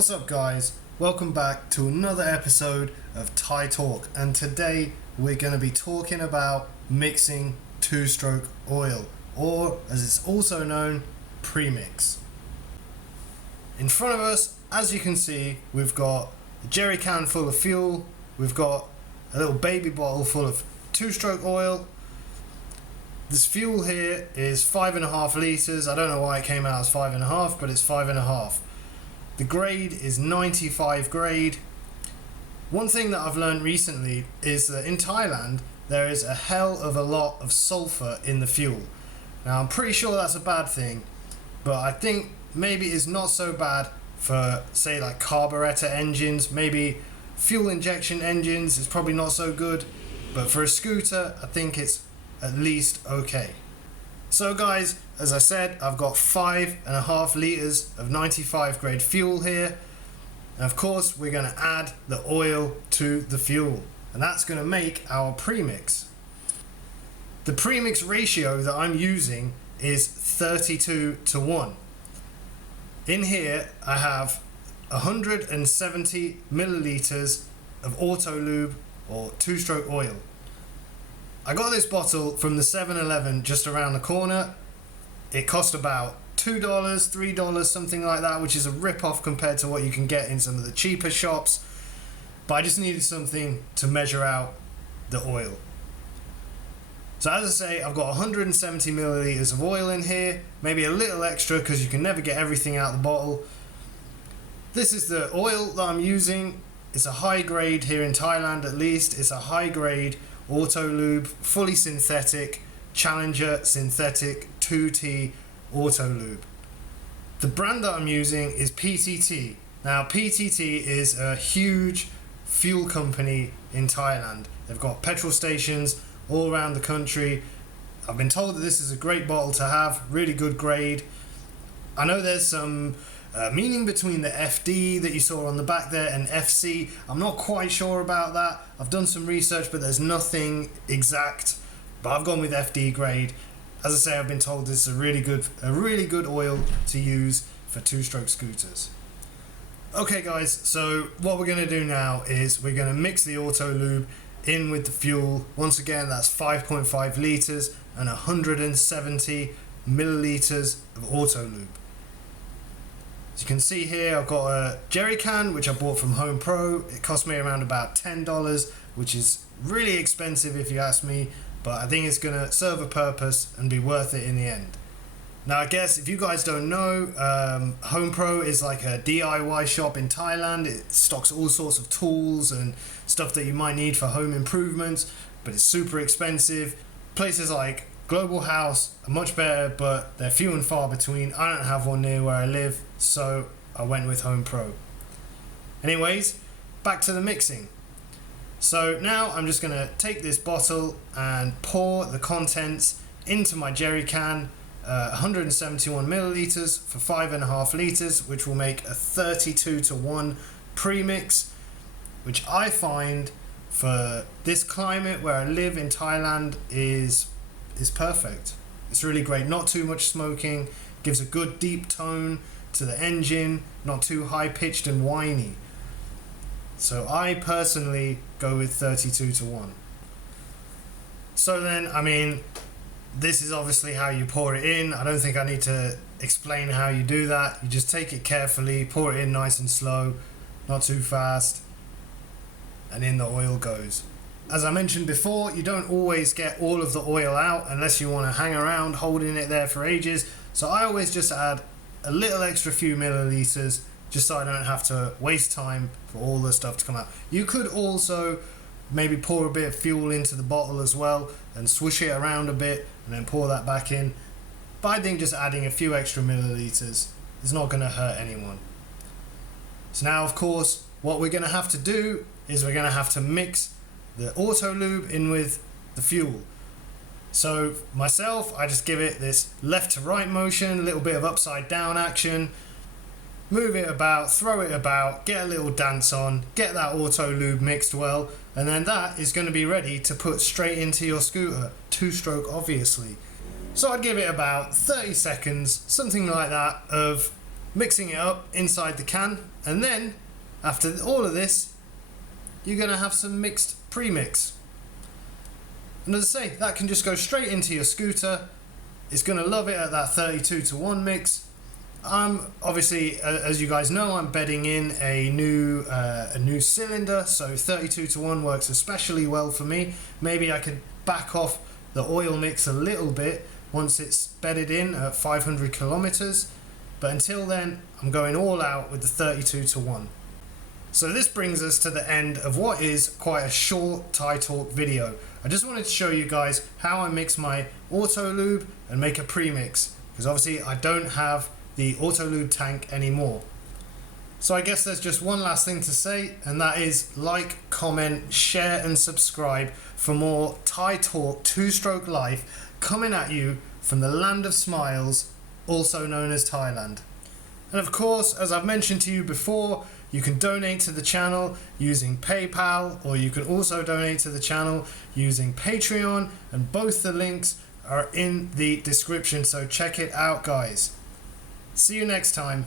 What's up guys, welcome back to another episode of Thai Talk, and today we're going to be talking about mixing two-stroke oil, or as it's also known, premix. In front of us, as you can see, we've got a jerry can full of fuel, we've got a little baby bottle full of two-stroke oil. This fuel here is 5.5 litres. I don't know why it came out as 5.5, but it's 5.5. The grade is 95 grade. One thing that I've learned recently is that in Thailand there is a hell of a lot of sulfur in the fuel. Now I'm pretty sure that's a bad thing, but I think maybe it's not so bad for, say, like carburetor engines. Maybe fuel injection engines is probably not so good, but for a scooter I think it's at least okay. So guys, as I said, I've got 5.5 litres of 95 grade fuel here, and of course we're going to add the oil to the fuel, and that's going to make our premix. The premix ratio that I'm using is 32:1. In here I have 170 millilitres of auto lube or two-stroke oil. I got this bottle from the 7-Eleven just around the corner. It cost about $2, $3, something like that, which is a rip-off compared to what you can get in some of the cheaper shops. But I just needed something to measure out the oil. So as I say, I've got 170 millilitres of oil in here, maybe a little extra because you can never get everything out of the bottle. This is the oil that I'm using. It's a high grade here in Thailand, at least. It's a high grade auto lube, fully synthetic, Challenger synthetic 2T auto lube. The brand that I'm using is PTT. Now PTT is a huge fuel company in Thailand. They've got petrol stations all around the country. I've been told that this is a great bottle to have, really good grade. I know there's some meaning between the FD that you saw on the back there and FC. I'm not quite sure about that. I've done some research, but there's nothing exact. But I've gone with FD grade. As I say, I've been told this is a really good oil to use for two-stroke scooters. Okay guys, so what we're going to do now is we're going to mix the auto lube in with the fuel. Once again, that's 5.5 litres and 170 millilitres of auto lube. As you can see here, I've got a jerry can which I bought from Home Pro. It cost me around about $10, which is really expensive if you ask me, but I think it's going to serve a purpose and be worth it in the end. Now I guess if you guys don't know, Home Pro is like a DIY shop in Thailand. It stocks all sorts of tools and stuff that you might need for home improvements, but it's super expensive. Places like Global House are much better, but they're few and far between. I don't have one near where I live, so I went with Home Pro. Anyways, back to the mixing. So now I'm just going to take this bottle and pour the contents into my jerry can, 171 millilitres for 5.5 litres, which will make a 32:1 premix, which I find for this climate where I live in Thailand is perfect. It's really great. Not too much smoking, gives a good deep tone to the engine, not too high pitched and whiny. So I personally go with 32:1. So then, I mean, this is obviously how you pour it in. I don't think I need to explain how you do that. You just take it carefully, pour it in nice and slow, not too fast, and in the oil goes. As I mentioned before, you don't always get all of the oil out unless you want to hang around holding it there for ages. So I always just add a little extra few millilitres just so I don't have to waste time for all the stuff to come out. You could also maybe pour a bit of fuel into the bottle as well and swish it around a bit and then pour that back in. But I think just adding a few extra millilitres is not going to hurt anyone. So now, of course, what we're going to have to do is we're going to have to mix the auto lube in with the fuel. So myself, I just give it this left to right motion, a little bit of upside down action, move it about, throw it about, get a little dance on, get that auto lube mixed well, and then that is going to be ready to put straight into your scooter, two-stroke obviously. So I'd give it about 30 seconds, something like that, of mixing it up inside the can, and then after all of this you're going to have some mixed premix. And as I say, that can just go straight into your scooter. It's going to love it at that 32:1 mix. Obviously, as you guys know, I'm bedding in a new cylinder, so 32:1 works especially well for me. Maybe I could back off the oil mix a little bit once it's bedded in at 500 kilometers, but until then I'm going all out with the 32:1. So this brings us to the end of what is quite a short Thai Talk video. I just wanted to show you guys how I mix my auto lube and make a premix, because obviously I don't have the auto lube tank anymore. So I guess there's just one last thing to say, and that is like, comment, share and subscribe for more Thai Talk two-stroke life coming at you from the land of smiles, also known as Thailand. And of course, as I've mentioned to you before, you can donate to the channel using PayPal, or you can also donate to the channel using Patreon, and both the links are in the description, so check it out guys. See you next time.